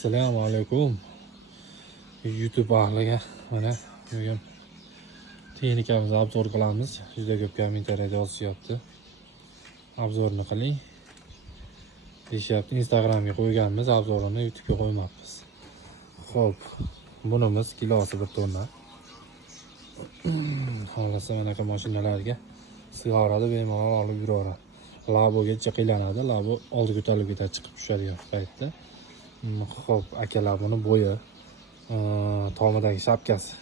Assalomu alaykum. YouTube ahliga mana bugun texnikamizni obzor qilamiz. Juda ko'p kommentariyada yozishyapti. Obzorni qiling deyishyapti. Instagramga qo'yganmiz, obzorini YouTubega qo'ymabmiz. Xo'p, bunimiz kilosi 1 tonna. Xolasa mana mashinalarga sig'oradi, bemalol olib yuraveradi. Labogacha qilinadi, labo oldi ko'tarilib ketadi, chiqib tushadigan paytda. Xo'p, akalar buni bo'yi, tomidagi shapkasi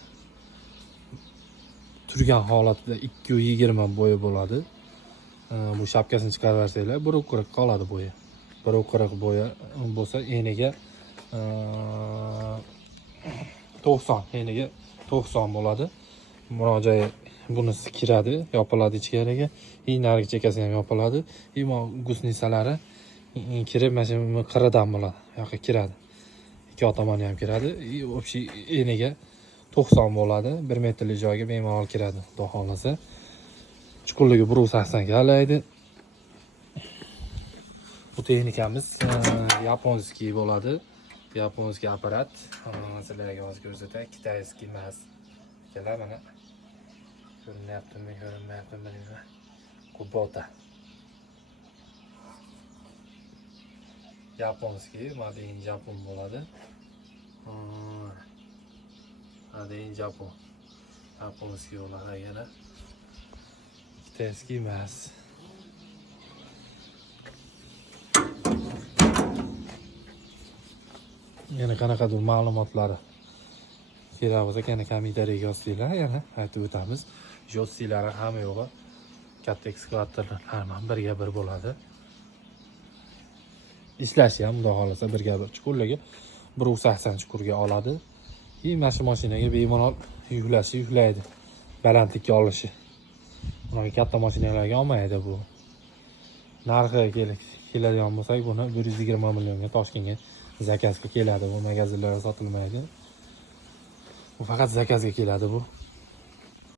turgan holatida 220 bo'yi bo'ladi. Bu shapkasini chiqarib bersanglar, 140 qoladi bo'yi. 140 bo'yi bo'lsa, eniga 90, eniga 90 bo'ladi. Murojaat bunisi kiradi, yopiladi ichkariga. Narigi chekkasi ham yopiladi. Gusnisalari kirib, mana shu qiridan bo'ladi. Yoqqa kiradi. Ikki tomoni ham kiradi. Общий eniga 90 bo'ladi. 1 metrli joyga bemalol kiradi, xudo xolasa. Chuqurligi 180 kalaydi. Bu texnikamiz yaponskiy bo'ladi. Yaponskiy apparat. Sizlarga hozir ko'rsatay. Kitayskiy emas. Kelar mana. Ko'rinyaptimi, ko'rinmayaptimi bilmayman. Kubota. Yaponskiy, made in Japon bo'ladi. Made in Japon. Yaponskiy bo'ladi yana. Kitayskiy emas. Yana qanaqadir ma'lumotlari kerak bo'lsa, yana kommentariyga yozinglar, yana aytib o'tamiz. Joystilari hamma yo'g'i katta ekskavatorlar ham birga bir bo'ladi. Ishlashi ham xudo xolasa birga bir, chuqurligi 180 chuqurga oladi. Mana shu mashinaga bemalol yuklaydi. Balandlikka olishi. Bunaqa katta mashinalarga olmaydi bu. Narxi keladigan bo'lsak, buni 120 millionga Toshkentga zakazga keladi. Bu magazinlarda sotilmaydi. Bu faqat zakazga keladi bu.